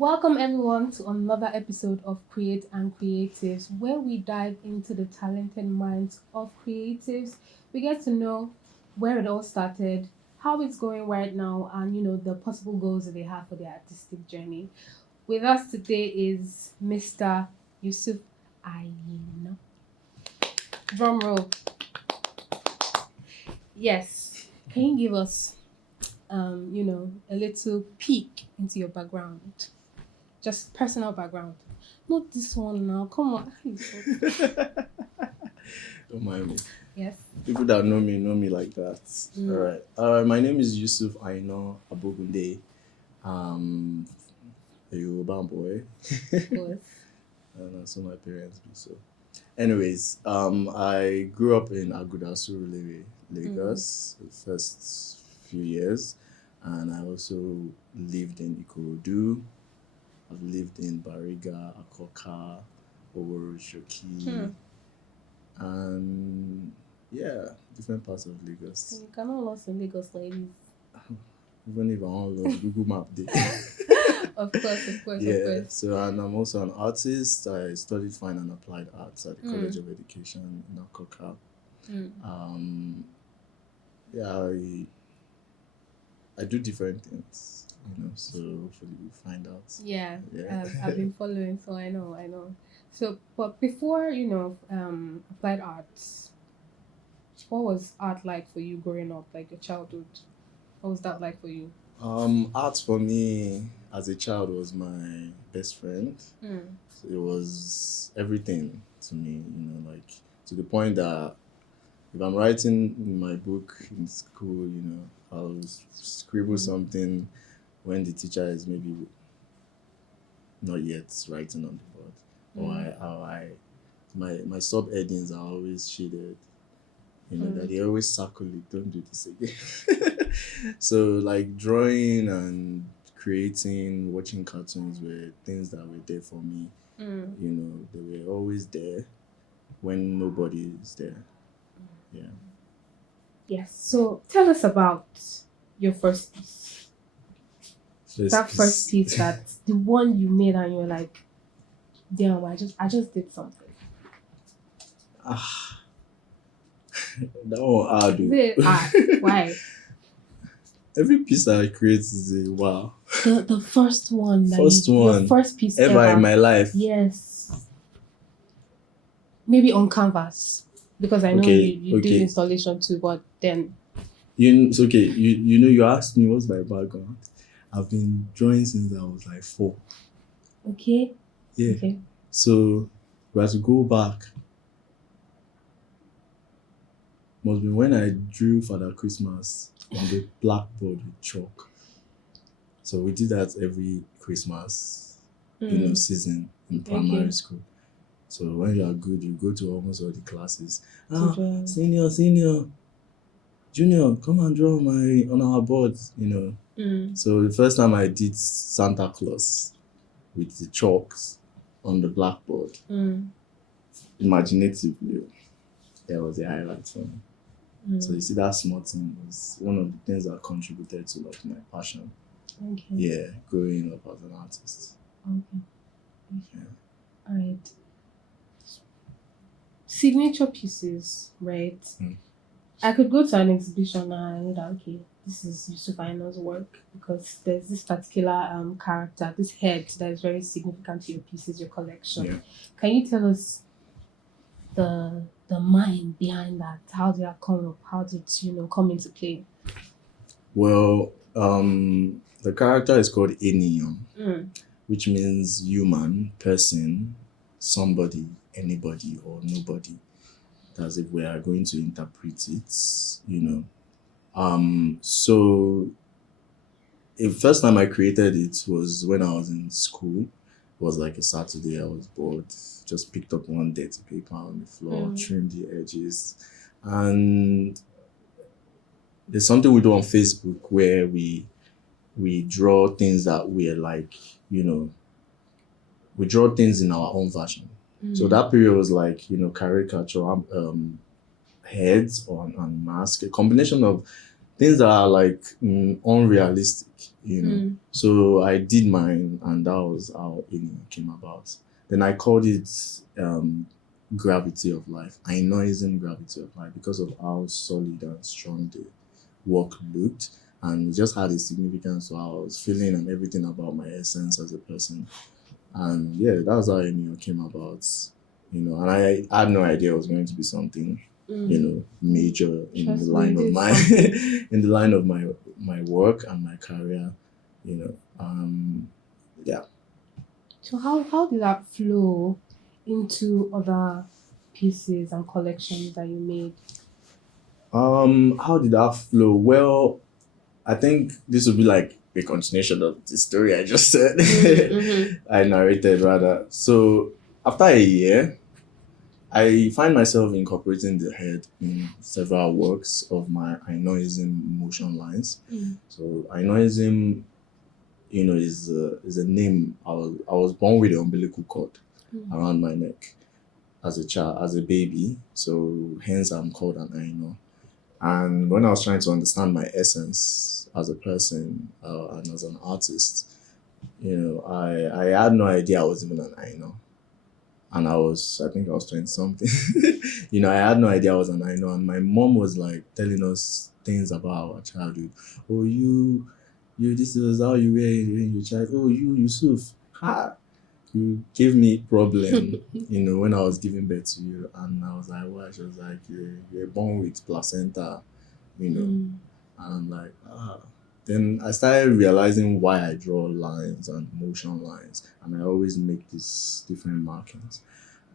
Welcome everyone to another episode of Creath and Creatives, where we dive into the talented minds of creatives. We get to know where it all started, how it's going right now, and the possible goals that they have for their artistic journey. With us today is Mr. Yusuf Aina. Drum roll. Yes. Can you give us a little peek into your background? Just personal background. Not this one now. Come on. Don't mind me. Yes. People that know me like that. Mm. All right. My name is Yusuf Aina Abogunde. A Yoruba boy. Of course. And so my parents be so. Anyways, I grew up in Agudasurulere, Lagos, the first few years, and I also lived in Ikorodu. I've lived in Bariga, Akoka, Oworoshoki, and different parts of Lagos. You cannot lost in Lagos like this. Even if I want to lost Google Map there. Of course. So and I'm also an artist. I studied fine and applied arts at the College of Education in Akoka. I do different things, so hopefully we'll find out. Yeah. I've been following, so I know. So, but before, applied arts, what was art like for you growing up, like your childhood? What was that like for you? Art for me as a child was my best friend. So it was everything to me, like to the point that if I'm writing in my book in school, I'll scribble something when the teacher is maybe not yet writing on the board. My sub-headings are always shaded. That they always circle it, don't do this again. So like drawing and creating, watching cartoons were things that were there for me. They were always there when nobody is there. Yeah. Yes. So tell us about your first piece. First piece, that's the one you made and you're like, damn, I just did something. That one hard. Why? Every piece I create is a wow. The first one. Your first piece ever in my life. Yes. Maybe on canvas. Because I know you did installation too, but then it's okay. You asked me what's my background. I've been drawing since I was like 4. Okay. Yeah. Okay. So we have to go back. Must be when I drew Father Christmas on the blackboard with chalk. So we did that every Christmas, season in primary school. So when you are good, you go to almost all the classes. Senior, junior, come and draw on our board, So the first time I did Santa Claus with the chalks on the blackboard, imaginatively, that was a highlight for me. So you see, that small thing was one of the things that contributed to like my passion. Okay. Yeah, growing up as an artist. Okay. Yeah. All right. Signature pieces, right? I could go to an exhibition and I know that, okay, this is Yusuf Aina's work because there's this particular character, this head that is very significant to your pieces, your collection. Yeah. Can you tell us the mind behind that? How did that come up? How did it come into play? Well, the character is called Eniyan, which means human, person, somebody, anybody, or nobody. That's if we are going to interpret it, So the first time I created it was when I was in school. It was like a Saturday, I was bored. Just picked up one dirty paper on the floor, trimmed the edges. And there's something we do on Facebook where we draw things that we're like, we draw things in our own version. So that period was like, caricature, heads on mask, a combination of things that are like unrealistic, you know. So I did mine, and that was how Eniyan came about. Then I called it gravity of life, ainasm gravity of life, because of how solid and strong the work looked, and it just had a significance to how I was feeling and everything about my essence as a person. And yeah, that's how Eniyan came about, you know. And I had no idea it was going to be something, you know, major in the line of my in the line of my work and my career, you know. Yeah. So how did that flow into other pieces and collections that you made? How did that flow? Well, I think this would be like a continuation of the story I just said. I narrated rather. So after a year, I find myself incorporating the head in several works of my Ainoism motion lines. So Ainoism, you know, is a name. I was born with the umbilical cord around my neck as a child, as a baby. So hence I'm called an Aino. And when I was trying to understand my essence as a person and as an artist, you know, I had no idea I was even an Aino. And I think I was 20 something. You know, I had no idea I was an Aino. And my mom was like telling us things about our childhood. Oh, this was how you were when you were child. Oh, Yusuf, you gave me problem, you know, when I was giving birth to you. And I was like, what? She was like, you're born with placenta, you know. And I'm like, Then I started realizing why I draw lines and motion lines, and I always make these different markings.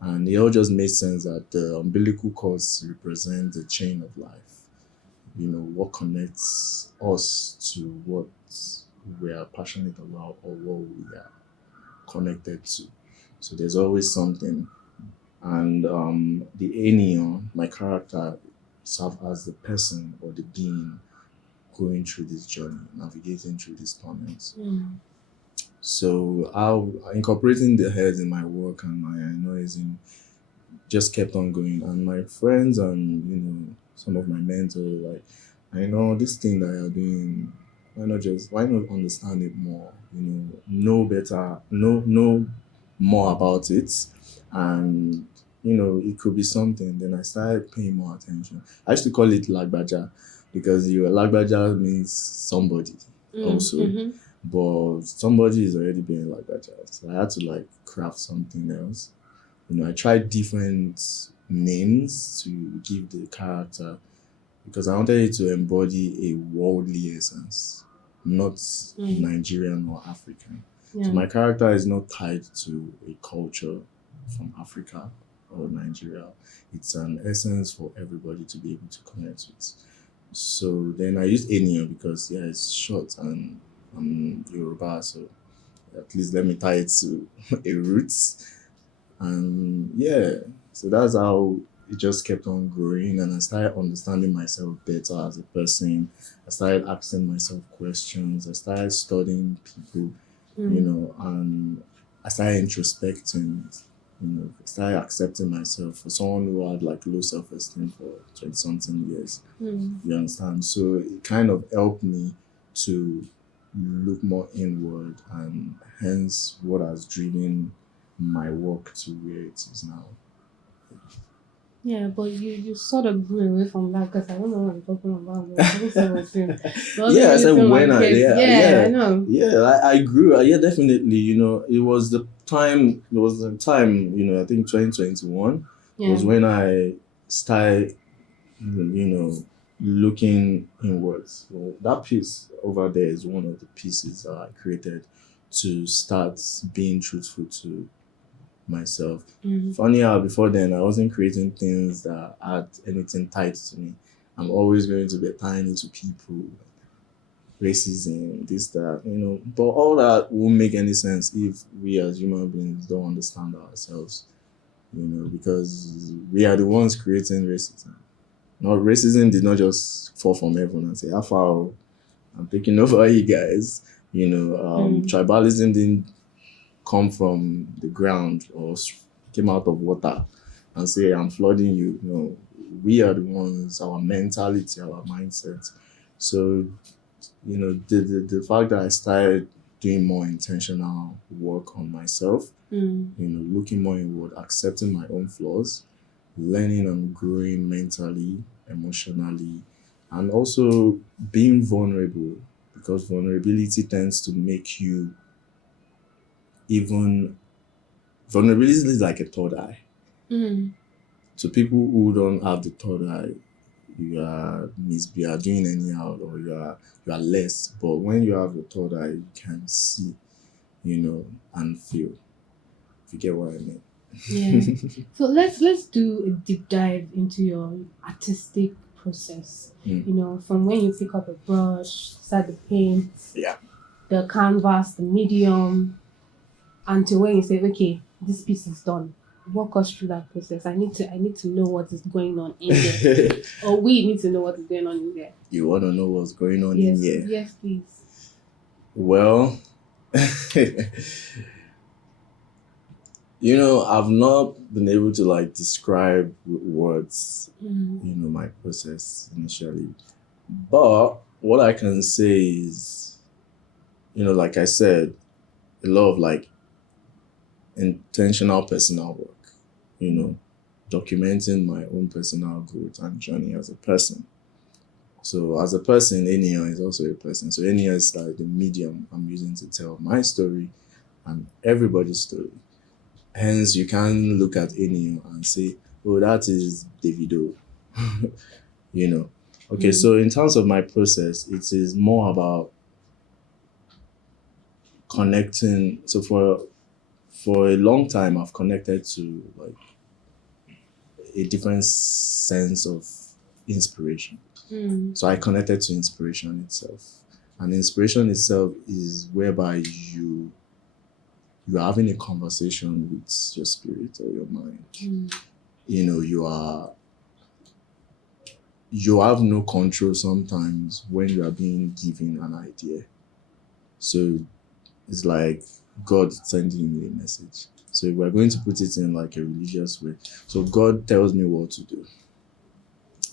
And it all just made sense that the umbilical cords represent the chain of life. You know, what connects us to what we are passionate about or what we are connected to. So there's always something. And the Eniyan, my character, serves as the person or the being going through this journey, navigating through these tunnels. So incorporating the heads in my work and my Ainoism just kept on going. And my friends and, you know, some of my mentors were like, I know this thing that you're doing, why not understand it more? You know better, know more about it, and you know it could be something. Then I started paying more attention. I used to call it lagbaja because lagbaja means somebody also, but somebody is already being lagbaja. So I had to like craft something else. You know, I tried different names to give the character because I wanted it to embody a worldly essence, not Nigerian or African. So my character is not tied to a culture from Africa or Nigeria. It's an essence for everybody to be able to connect with. So then I used Eniyan because it's short and I'm Yorùbá, so at least let me tie it to a roots. And so that's how it just kept on growing, and I started understanding myself better as a person. I started asking myself questions. I started studying people, you know, and I started introspecting, you know, I started accepting myself for someone who had like low self-esteem for 20 something years. You understand? So it kind of helped me to look more inward, and hence what has driven my work to where it is now. Yeah, but you sort of grew away from that because I don't know what you're talking about. I said when I know. I grew. Yeah, definitely. You know, it was the time. You know, I think 2021 was when I started, you know, looking inwards. So that piece over there is one of the pieces that I created to start being truthful to myself. Funny how before then I wasn't creating things that had anything tied to me. I'm always going to be tying into people, racism, this, that, you know. But all that won't make any sense if we as human beings don't understand ourselves, you know, because we are the ones creating racism. Not racism did not just fall from heaven and say, how far I'm taking over you guys. You know, tribalism didn't come from the ground or came out of water and say, I'm flooding you. No, we are the ones, our mentality, our mindset, So, the fact that I started doing more intentional work on myself, looking more inward, accepting my own flaws, learning and growing mentally, emotionally, and also being vulnerable, because vulnerability tends to make you even vulnerability is like a third eye. So people who don't have the third eye, you are doing anyhow, or you are less. But when you have the third eye, you can see, and feel. If you get what I mean. Yeah. So let's do a deep dive into your artistic process. From when you pick up a brush, start the paint, the canvas, the medium, until when you say, okay, this piece is done. Walk us through that process. I need to know what is going on in there. Or we need to know what is going on in there. You want to know what's going on in here? Yes, please. Well, I've not been able to describe with words, my process initially. But what I can say is, like I said, a lot of intentional personal work, documenting my own personal growth and journey as a person. So as a person, Eniyan is also a person. So Eniyan is like the medium I'm using to tell my story and everybody's story. Hence, you can look at Eniyan and say, oh, that is Davido. Okay, so in terms of my process, it is more about connecting. So for a long time, I've connected to a different sense of inspiration. So I connected to inspiration itself. And inspiration itself is whereby you're having a conversation with your spirit or your mind. You have no control sometimes when you are being given an idea. So it's like God sending you a message. So if we're going to put it in a religious way. So God tells me what to do.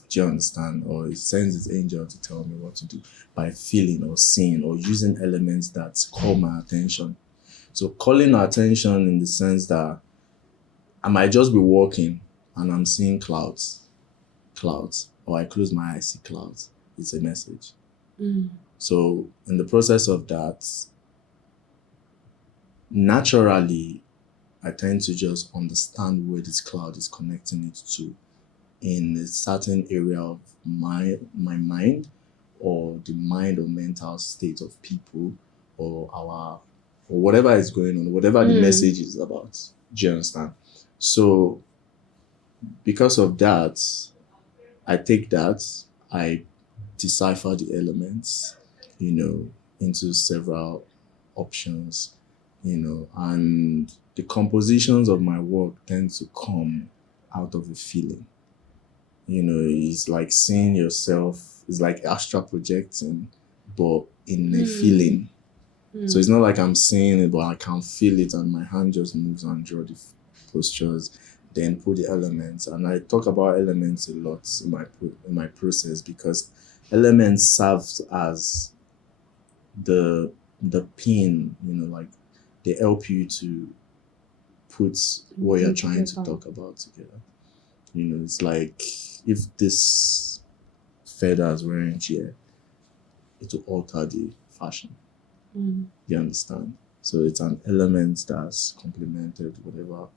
Do you understand? Or he sends his angel to tell me what to do by feeling or seeing or using elements that call my attention. So calling attention in the sense that I might just be walking and I'm seeing clouds, or I close my eyes, see clouds. It's a message. So in the process of that, naturally, I tend to just understand where this cloud is connecting it to in a certain area of my mind, or the mind or mental state of people, or whatever is going on, whatever the message is about. Do you understand? So because of that, I take that, I decipher the elements, into several options, and the compositions of my work tend to come out of a feeling. It's like seeing yourself, it's like astral projecting, but in a feeling. So it's not like I'm seeing it, but I can feel it, and my hand just moves and draw the postures, then put the elements. And I talk about elements a lot in my process, because elements serve as the pin, they help you to put what you're trying to talk about together. It's like if this feather is wearing here, it will alter the fashion. You understand? So it's an element that's complemented whatever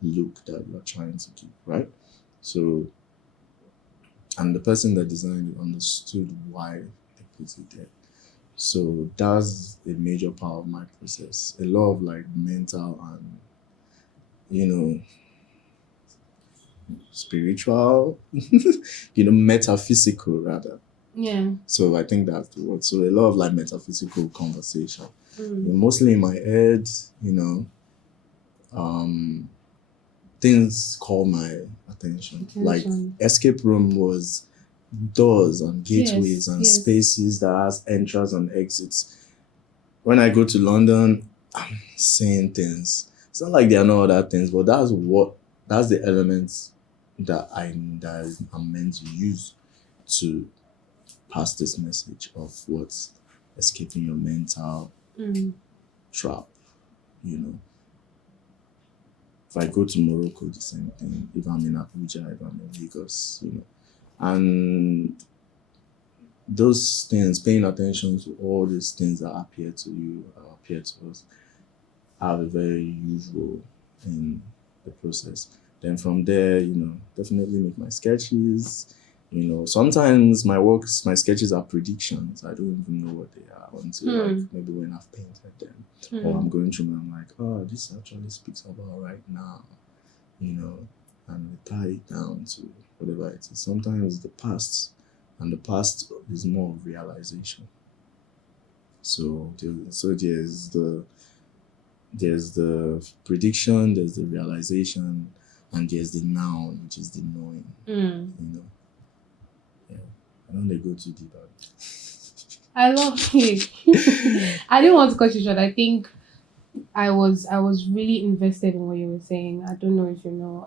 look that you're trying to keep, right? So, and the person that designed it understood why they put it there. So that's a major part of my process. A lot of mental and spiritual, metaphysical rather. Yeah. So I think that's the word. So a lot of metaphysical conversation. Mostly in my head, things call my attention. Like escape room was doors and gateways and spaces that has entrance and exits. When I go to London, I'm seeing things. It's not like there are no other things, but that's the elements that I'm meant to use to pass this message of what's escaping your mental trap, you know. If I go to Morocco, the same thing. If I'm in Abuja, if I'm in Lagos, you know. And those things, paying attention to all these things that appear to you, appear to us, have a very huge role in the process. Then from there, you know, definitely make my sketches. You know, sometimes my sketches are predictions. I don't even know what they are until like maybe when I've painted them or I'm going through them. I'm like, oh, this actually speaks about right now, you know, and we tie it down to whatever it is. Sometimes the past, and the past is more of realization. So there's the prediction, there's the realization, and there's the noun, which is the knowing. You know. Yeah. I don't they go too deep. I love it. I didn't want to cut you short. I think I was really invested in what you were saying. I don't know if you know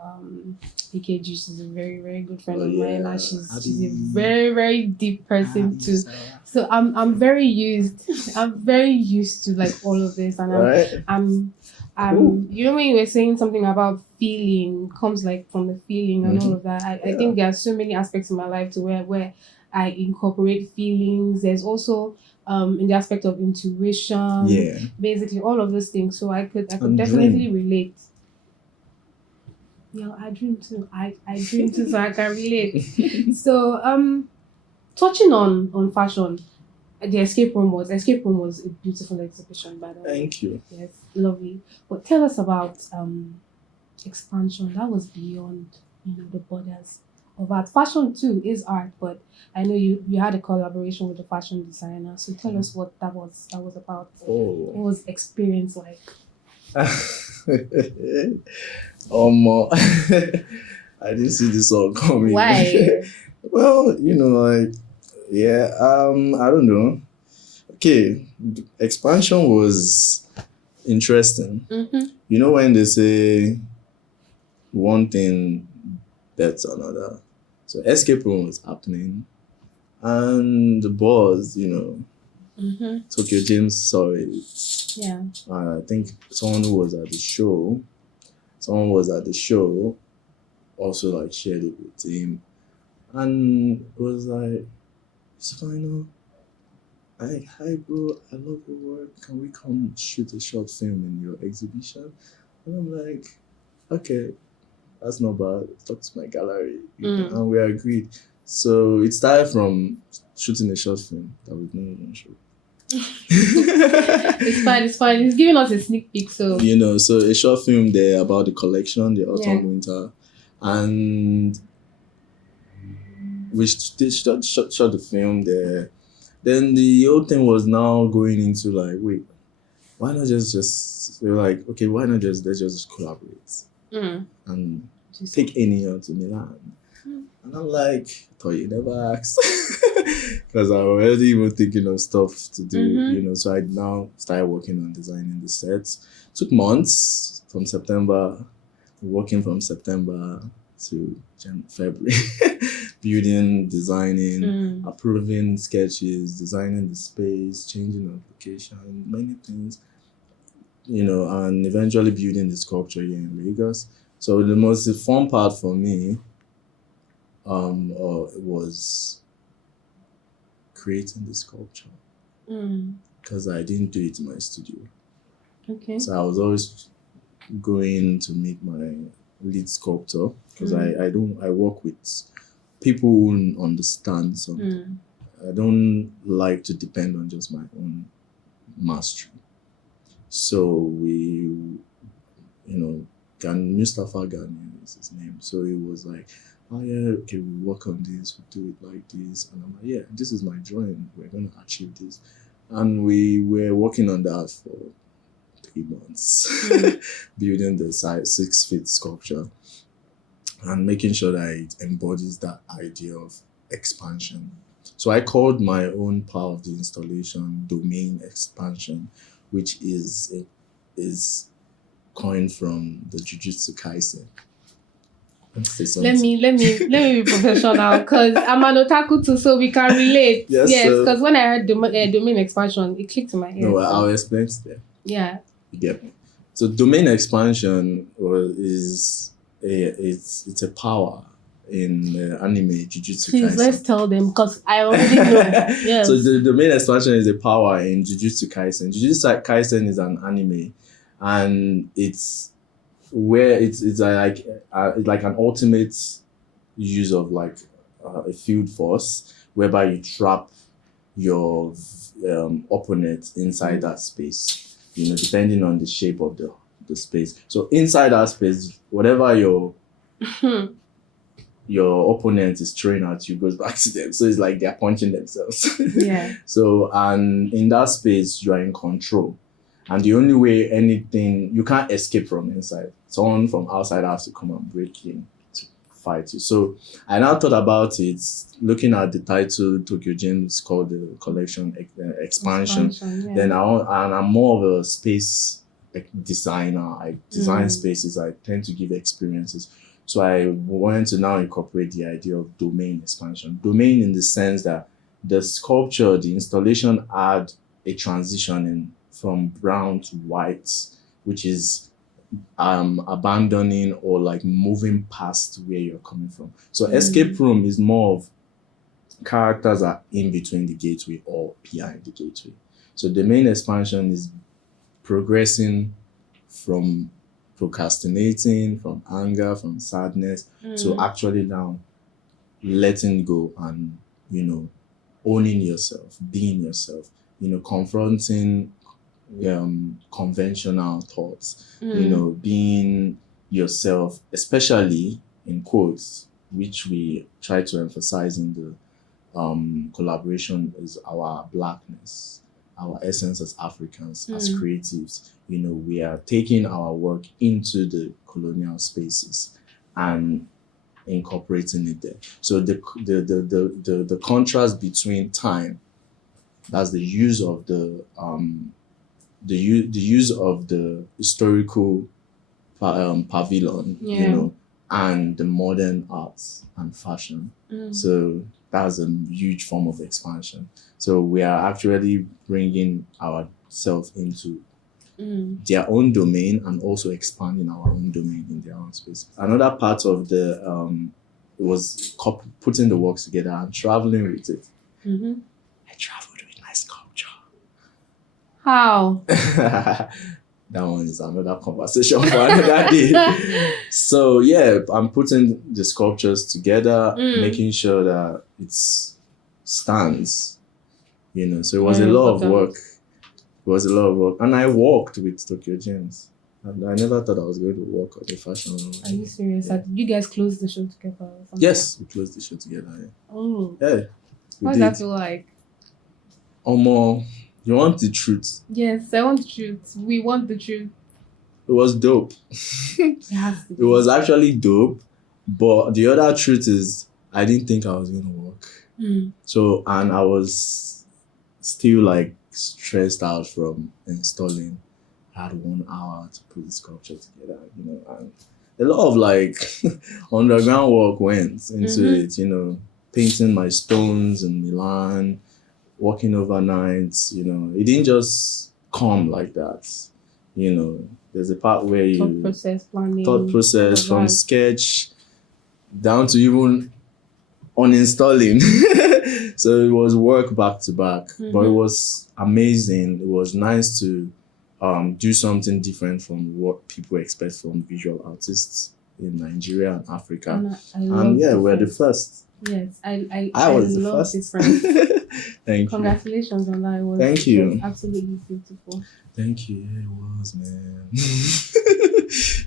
EKG. She's a very, very good friend of mine, and she's a very, very deep person too. So I'm very used to like all of this, and I'm cool. You know when you were saying something about feeling comes like from the feeling and all of that. I think there are so many aspects in my life to where I incorporate feelings. There's also in the aspect of intuition, basically all of those things. So I could definitely relate. Yeah, I dream too. I dream too, so I can relate. So touching on fashion, the escape room was a beautiful exhibition, by the way. Thank you. Yes, lovely. But tell us about expansion. That was beyond the borders of art. Fashion too is art, but I know you had a collaboration with a fashion designer. So tell us what that was about. What was experience like? I didn't see this all coming. Why? Well, like, I don't know. Okay, expansion was interesting. You know when they say one thing that's another. So escape room was happening, and the boss, Tokyo James saw it. Yeah. I think someone was at the show also like shared it with him, and was like, Yusuf Aina, hi bro, I love your work. Can we come shoot a short film in your exhibition? And I'm like, okay, that's not bad. Talk to my gallery. And we agreed. So it started from shooting a short film that we've not even shoot. It's fine. He's giving us a sneak peek, so so a short film there about the collection, the autumn winter, and we shot the film there. Then the whole thing was now going into like, wait, why not just we're like, okay, why not let's just collaborate and take Eniyan to Milan. And I'm like, thought you never asked. Because I already even thinking of stuff to do, so I now started working on designing the sets. Took months from September, working from September to February, building, designing, approving sketches, designing the space, changing the location, many things, and eventually building the sculpture here in Lagos. So the most fun part for me was creating the sculpture, because I didn't do it in my studio. Okay. So I was always going to meet my lead sculptor, because I work with people who understand something. I don't like to depend on just my own mastery. So we, Mustafa Ghani is his name. So it was like, oh yeah, okay, we work on this, we do it like this. And I'm like, yeah, this is my drawing. We're going to achieve this. And we were working on that for 3 months, building the 6 feet sculpture and making sure that it embodies that idea of expansion. So I called my own part of the installation domain expansion, which is coined from the Jujutsu Kaisen. Say something. Let me be professional because I'm an otaku too, so we can relate. Yes, so- because when I heard domain expansion, it clicked in my head. No, so- I'll explain to them. Yeah. You get me? So domain expansion is it's a power in anime Jujutsu Please Kaisen. let's tell them because I already know. Yes. So the domain expansion is a power in Jujutsu Kaisen. Jujutsu Kaisen is an anime, and it's where it's like an ultimate use of like a field force whereby you trap your opponent inside that space, depending on the shape of the space. So inside that space, whatever your opponent is throwing at you goes back to them. So it's like they're punching themselves. Yeah. So, and in that space, you are in control. And the only way you can't escape from inside. Someone from outside has to come and break in to fight you. So I now thought about it, looking at the title Tokyo Gems called the collection expansion. Yeah. Then I'm more of a space designer. I design spaces. I tend to give experiences. So I wanted to now incorporate the idea of domain expansion. Domain in the sense that the sculpture, the installation had a transition from brown to white, which is abandoning or like moving past where you're coming from. So escape room is more of characters are in between the gateway or behind the gateway. So the main expansion is progressing from procrastinating, from anger, from sadness, to actually now letting go and, owning yourself, being yourself, confronting conventional thoughts, being yourself, especially in quotes, which we try to emphasize in the collaboration, is our blackness, our essence as Africans, as creatives. We are taking our work into the colonial spaces and incorporating it there. So the contrast between time, that's the use of the use of the historical pavilion, and the modern arts and fashion. So that's a huge form of expansion. So we are actually bringing ourselves into their own domain and also expanding our own domain in their own space. Another part of the was putting the works together and traveling with it. I traveled with my sculpture. How? That one is another conversation for another day. So yeah, I'm putting the sculptures together, making sure that it stands. So it was a lot of work. It was a lot of work, and I worked with Tokyo Gems. And I never thought I was going to work on the fashion. Are you serious? Did you guys close the show together or something? Yes, we closed the show together. Yeah. Oh. Yeah. What does that feel like? You want the truth? Yes, I want the truth. We want the truth. It was dope. It has to be. It was actually dope, but the other truth is I didn't think I was going to work. So, and I was still like stressed out from installing. I had 1 hour to put the sculpture together, and a lot of like underground work went into it, painting my stones in Milan, working overnight, it didn't just come like that. There's a part where you thought process from sketch down to even uninstalling. So it was work back to back, but it was amazing. It was nice to do something different from what people expect from visual artists in Nigeria and Africa. And yeah, we're the first. Yes, I was the love first. different. Thank you. Congratulations on that. Thank you. It was absolutely beautiful. Thank you. Yeah, it was, man.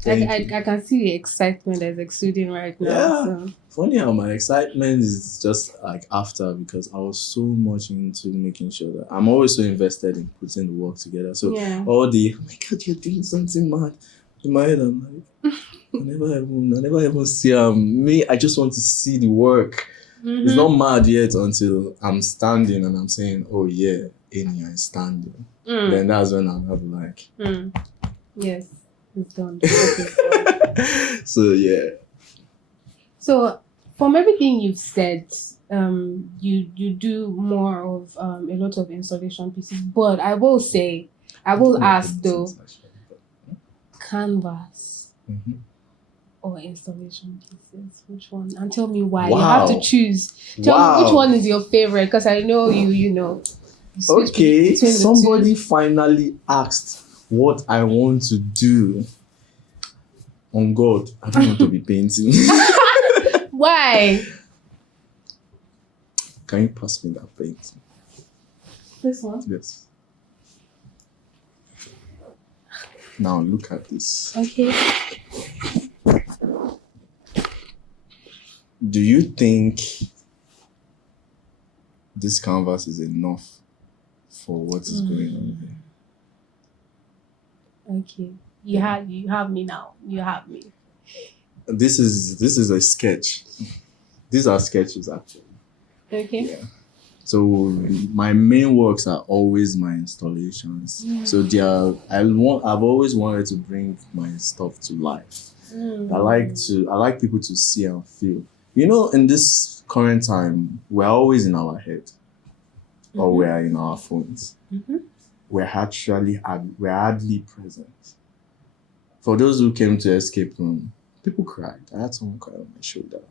I can see the excitement that's exuding right now. Yeah. So. Funny how my excitement is just like after, because I was so much into making sure that I'm always so invested in putting the work together. So all the, oh my God, you're doing something mad. In my head, I'm like, I never even see me. I just want to see the work. It's not mad yet until I'm standing and I'm saying, oh yeah, Eniyan is standing. Then that's when I'm like, yes, it's done. So yeah, So, from everything you've said, you do more of a lot of installation pieces. But I will say, I will ask though, canvas Mhm. or installation pieces, which one? And tell me why. You Wow. have to choose. Tell me which one is your favorite, because I know you know. You switch Okay, between the somebody two. finally asked what I want to do. On God, I don't want to be painting. Why? Can you pass me that paint? This one. Yes. Now look at this. Okay. Do you think this canvas is enough for what is going on here? Okay. You have me now. You have me. This is a sketch. These are sketches actually. Okay. Yeah. So my main works are always my installations. So I've always wanted to bring my stuff to life. I like people to see and feel. You know, in this current time, we're always in our head, or we're in our phones. We're hardly present. For those who came to escape room, people cried. I had someone cry on my shoulder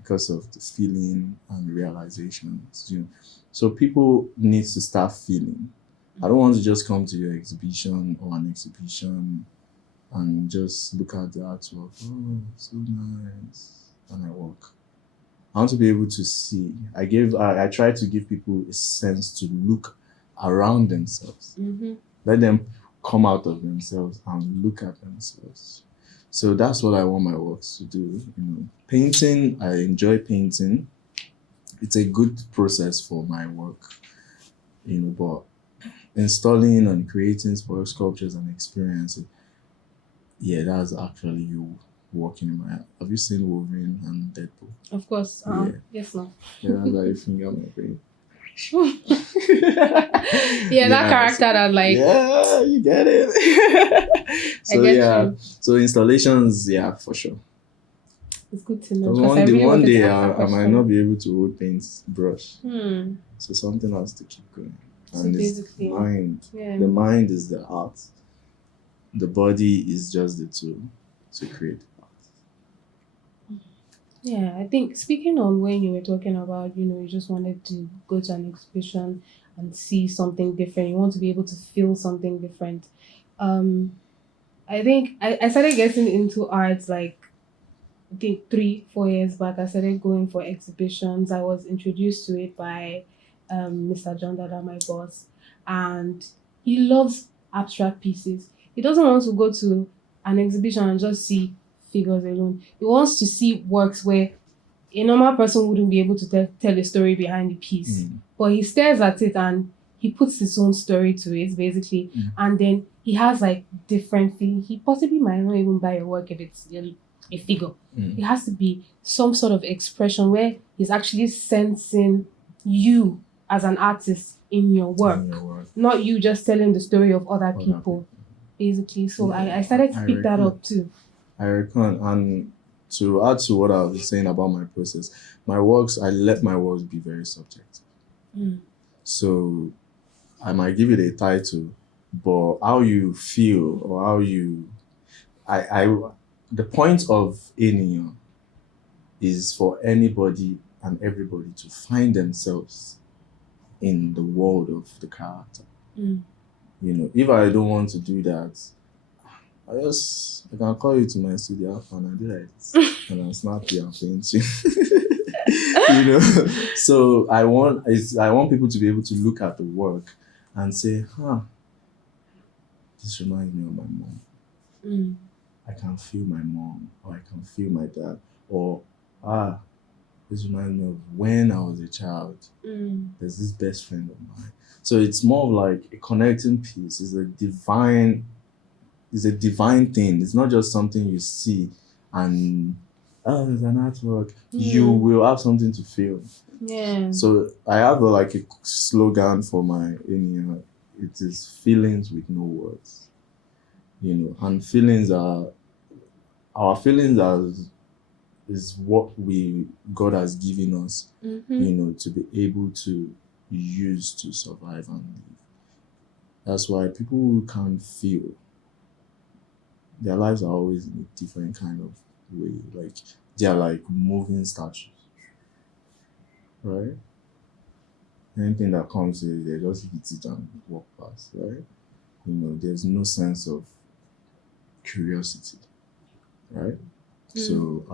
because of the feeling and realizations. You know, so people need to start feeling. I don't want to just come to your exhibition or an exhibition and just look at the artwork. Oh, so nice, and I walk. I want to be able to see. I try to give people a sense to look around themselves. Let them come out of themselves and look at themselves. So that's what I want my works to do. You know, painting, I enjoy painting. It's a good process for my work. You know, but installing and creating sculptures and experiences, yeah, that's actually you walking in my. Have you seen Wolverine and Deadpool? Of course. Yeah. Yes, no. Yeah, that's how you finger my brain. Yeah, that character that like. Yeah, you get it. So I get yeah, you. so installations, yeah, for sure. It's good to know. Because Because I really one wanted day to ask that I might question. not be able to hold paint brush. Hmm. So something has to keep going. So And it's basically, mind. yeah. The mind is the art. The body is just the tool to create art. Yeah, I think speaking on when you were talking about, you just wanted to go to an exhibition and see something different. You want to be able to feel something different. I think I started getting into art like I think 3-4 years back. I started going for exhibitions. I was introduced to it by Mr. John Dada, my boss, and he loves abstract pieces. He doesn't want to go to an exhibition and just see figures alone. He wants to see works where a normal person wouldn't be able to tell a story behind the piece. But he stares at it and he puts his own story to it, basically. And then he has like different feelings. He possibly might not even buy your work if it's a figure. It has to be some sort of expression where he's actually sensing you as an artist in your work, not you just telling the story of other people, basically. So Yeah, I started to I pick that reckon. up too. I reckon, and to add to what I was saying about my process, I let my works be very subjective. So I might give it a title, but how you feel or how you, the point of Eniyan is for anybody and everybody to find themselves in the world of the character. You know, if I don't want to do that, I can call you to my studio and I do like this, and I'll snap you and paint you. You know, so I want people to be able to look at the work and say, this reminds me of my mom. I can feel my mom, or I can feel my dad, or this reminds me of when I was a child. There's this best friend of mine. So it's more of like a connecting piece. It's a divine thing. It's not just something you see and there's an artwork. You will have something to feel. Yeah. So I have a slogan for my Eniyan. It is feelings with no words. You know, and our feelings are is what God has given us, to be able to use to survive and live. That's why people who can't feel, their lives are always in a different kind of way. Like they are like moving statues, right? Anything that comes here, they just hit it and walk past, right? There's no sense of curiosity, right? So,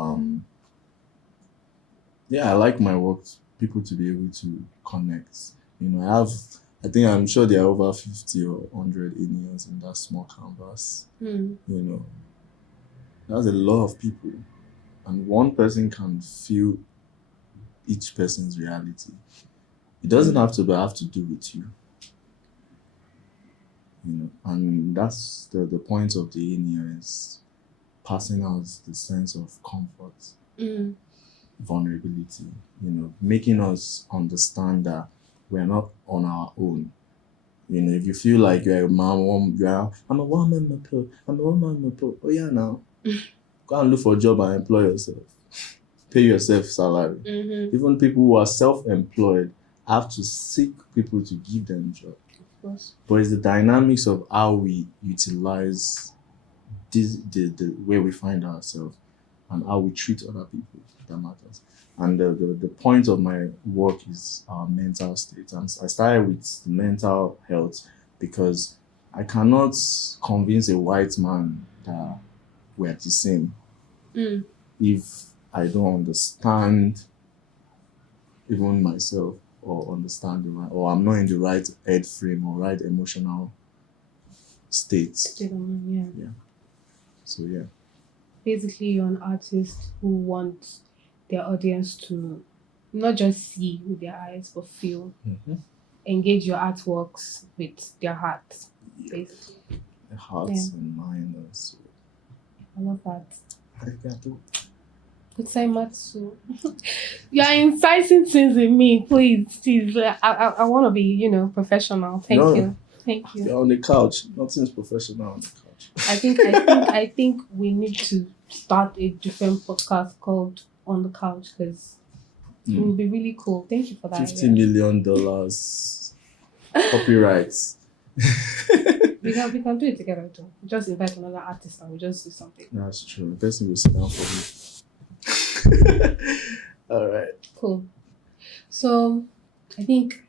I like my work, people to be able to connect. I'm sure there are over 50 or 100 Enians in that small canvas. That's a lot of people. And one person can feel each person's reality. It doesn't have to do with you. And that's the point of the Eniyan is passing out the sense of comfort, vulnerability, making us understand that we're not on our own. If you feel like you're a man, I'm a one-man pill. Oh yeah, now go and look for a job and employ yourself. Pay yourself salary. Even people who are self-employed have to seek people to give them a job. Of course. But it's the dynamics of how we utilize the way we find ourselves and how we treat other people that matters. And the point of my work is our mental state. And I started with mental health because I cannot convince a white man that we're the same if I don't understand even myself or understand or I'm not in the right head frame or right emotional state. Yeah. So yeah. Basically, you're an artist who wants their audience to not just see with their eyes but feel. Engage your artworks with their hearts, basically. The hearts and mind and soul. I love that. Arigato. Good say Matsu. You are inciting things in me, please. I want to be, professional. Thank you. You're on the couch. Nothing's professional on the couch. I think we need to start a different podcast called On the Couch because it would be really cool. Thank you for that. $50 million copyrights. We can do it together too. Just invite another artist and we just do something. That's true. The person will sit down for me. All right. Cool. So I think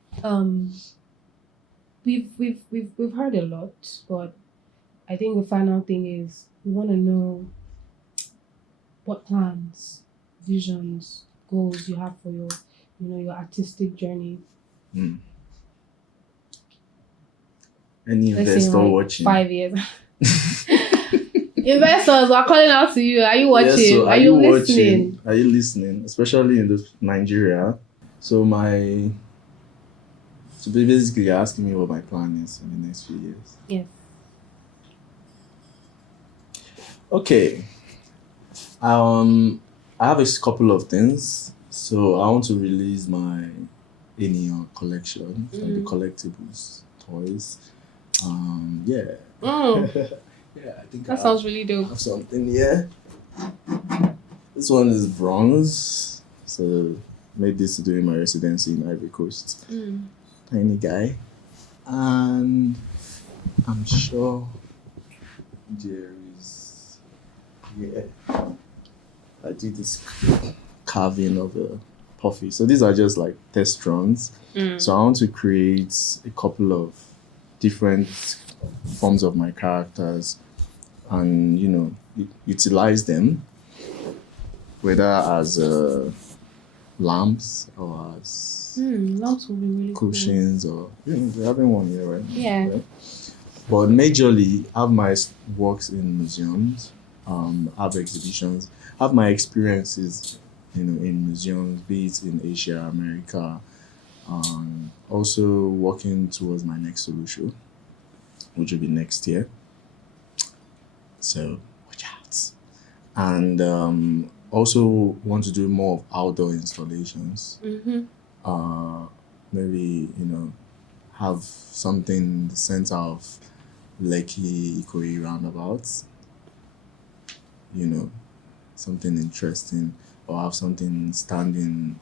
we've heard a lot, but I think the final thing is we want to know what plans, visions, goals you have for your your artistic journey. Any investor watching? 5 years. Investors are calling out to you. Are you watching? Yes, so are you listening? Are you listening? Especially in Nigeria. So basically you're asking me what my plan is in the next few years. Yes. Okay. I have a couple of things. So I want to release my Eniyan collection, like the collectibles, toys. Yeah. Yeah, I think that sounds really dope. I have something here. This one is bronze. So made this during my residency in Ivory Coast. Tiny guy. And I'm sure there is I did this carving of a puffy. So these are just like test runs. So I want to create a couple of different forms of my characters and utilize them, whether as lamps or as lamps will be really cushions or we're having one here, right? Yeah. Right? But majorly I have my works in museums, have exhibitions, have my experiences in museums, be it in Asia, America, also working towards my next solo show, which will be next year. So watch out. And also want to do more of outdoor installations. Maybe have something in the center of Lekki Ikoyi roundabouts. Something interesting. or have something standing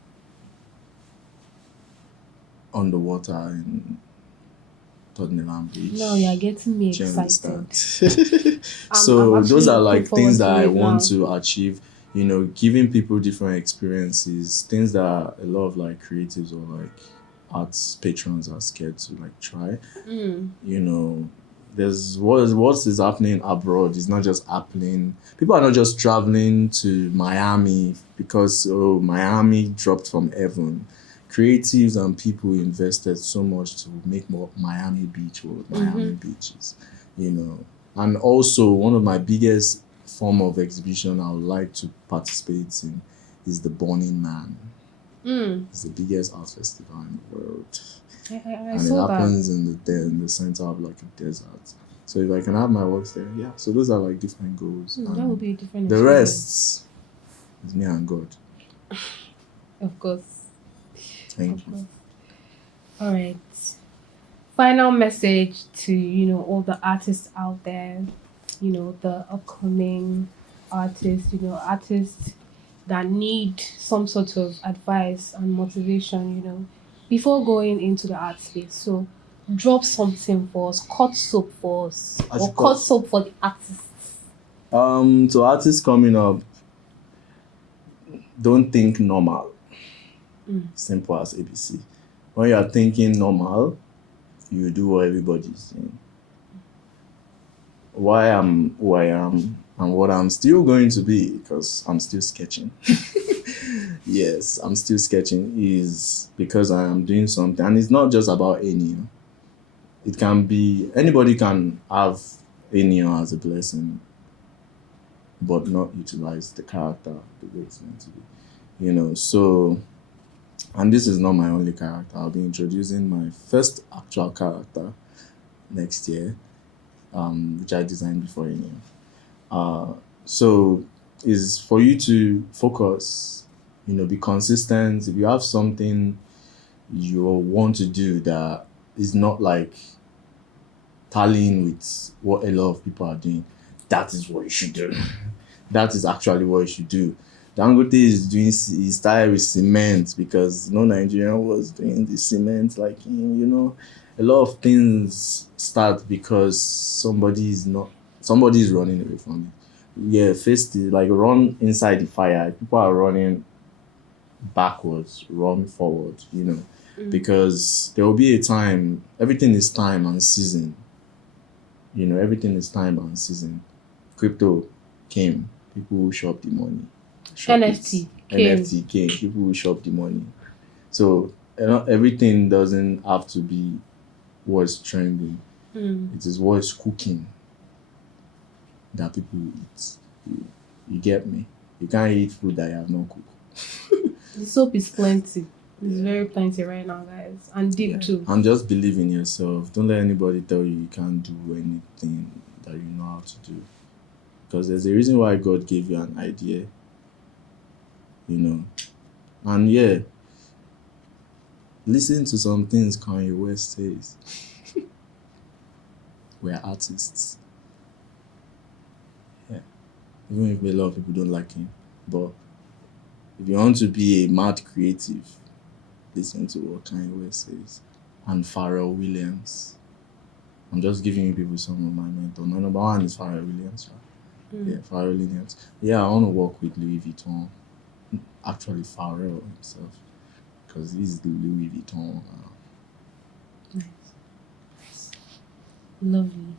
on the water in Tottenham Beach. No, you're getting me Do you excited. understand? I'm So those actually are looking like things forward that to I it want now. to achieve. You know, giving people different experiences, things that a lot of like creatives or like arts patrons are scared to like try. Mm. You know, there's what is happening abroad is not just happening. People are not just traveling to Miami because Miami dropped from heaven. Creatives and people invested so much to make more Miami Beach or Miami beaches, you know. And also one of my biggest form of exhibition I would like to participate in is the Burning Man. It's the biggest art festival in the world. I And it saw that. happens in the center of like a desert. So if I can have my works there, yeah. So those are like different goals. That would be a different The experience. rest is me and God. Of course. Thank you. Course. All right. Final message to, all the artists out there, the upcoming artists, artists that need some sort of advice and motivation, before going into the art space. So drop something for us, cut soap for us, or cut soap for the artists. To artists coming up, don't think normal. Simple as ABC. When you are thinking normal, you do what everybody's doing. Why I'm who I am and what I'm still going to be, because I'm still sketching. Yes, I'm still sketching, is because I am doing something. And it's not just about Eniyan. It can be, anybody can have Eniyan as a blessing, but not utilize the character the way it's meant to be. So, and this is not my only character. I'll be introducing my first actual character next year, which I designed before Eniyan. So is for you to focus, be consistent. If you have something you want to do that is not like tallying with what a lot of people are doing, that is what you should do. That is actually what you should do. Dangote he started with cement because no Nigerian was doing the cement like him, A lot of things start because somebody is running away from it. Yeah, run inside the fire. People are running backwards, run forward, because there will be a time, everything is time and season. Everything is time and season. Crypto came, people will shop the money. NFT came, people will shop the money. So everything doesn't have to be what's trending. It is what's cooking that people eat. You get me? You can't eat food that you have not cooked. The soap is plenty. It's very plenty right now, guys. And deep too. And just believe in yourself. Don't let anybody tell you can't do anything that you know how to do. Because there's a reason why God gave you an idea. And yeah, listen to some things Kanye West says. We're artists. Yeah. Even if a lot of people don't like him. But if you want to be a mad creative, listen to what Kanye West says. And Pharrell Williams. I'm just giving you people some of my mentors. My number one is Pharrell Williams. Yeah, Pharrell Williams. Yeah, I want to work with Louis Vuitton. Actually, Pharrell himself. Because he's the Louis Vuitton. Nice. Lovely.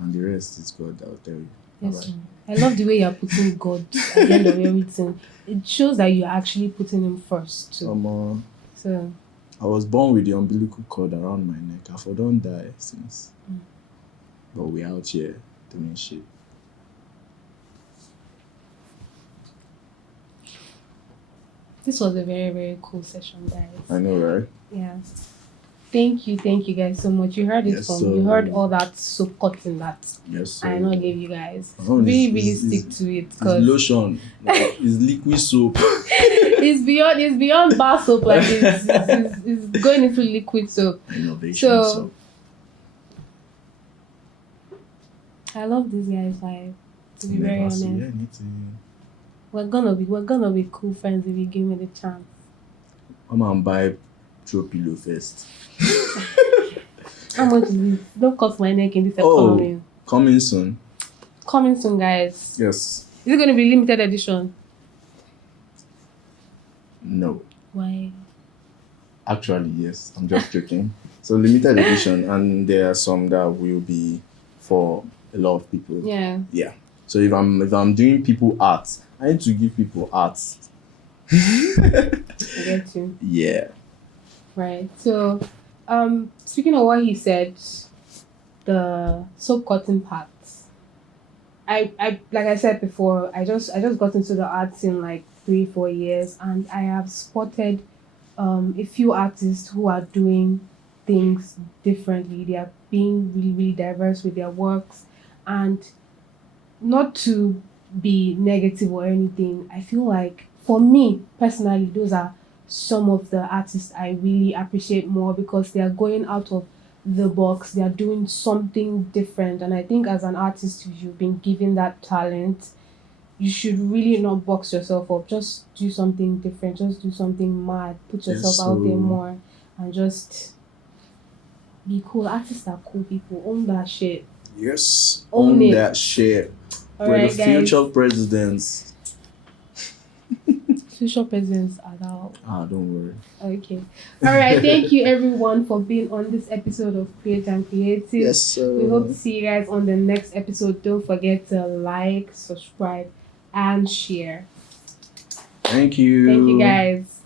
And the rest is God, I'll tell you. Yes, I love the way you're putting God at the end of everything. It shows that you're actually putting him first too. So I was born with the umbilical cord around my neck. I don't die since. But we're out here doing shit. this was a very, very cool session, guys. I know, right? Yeah. Thank you guys so much. You heard it you heard all that soap cutting that I not gave you guys. Really stick to it. It's lotion. It's liquid soap. it's beyond bar soap, like it's going into liquid soap. Innovation soap. I love this guy's vibe, to be very honest. Yeah, We're gonna be cool friends if you give me the chance. Come and buy throw pillow first. How much is it? Don't cost my neck in this Oh. economy. Coming soon. Coming soon, guys. Yes. Is it going to be limited edition? No. Why? Actually, yes. I'm just joking. So limited edition, and there are some that will be for a lot of people. Yeah. Yeah. So if I'm doing people art, I need to give people art. I get you. Yeah. Right. So, speaking of what he said, the soap cotton parts. I like I said before, I just got into the art scene like 3-4 years, and I have spotted a few artists who are doing things differently. They are being really, really diverse with their works, and not to be negative or anything. I feel like for me personally, those are some of the artists I really appreciate more because they are going out of the box, they are doing something different. And I think as an artist, if you've been given that talent, you should really not box yourself up. Just do something different, just do something mad, put yourself out there more, and just be cool. Artists are cool people. Own that shit. Yes. Own it. That shit. All We're right, the guys. future presidents. Future presidents are out. Don't worry. Okay. All right. Thank you, everyone, for being on this episode of Create and Creative. Yes, sir. We hope to see you guys on the next episode. Don't forget to like, subscribe, and share. Thank you. Thank you, guys.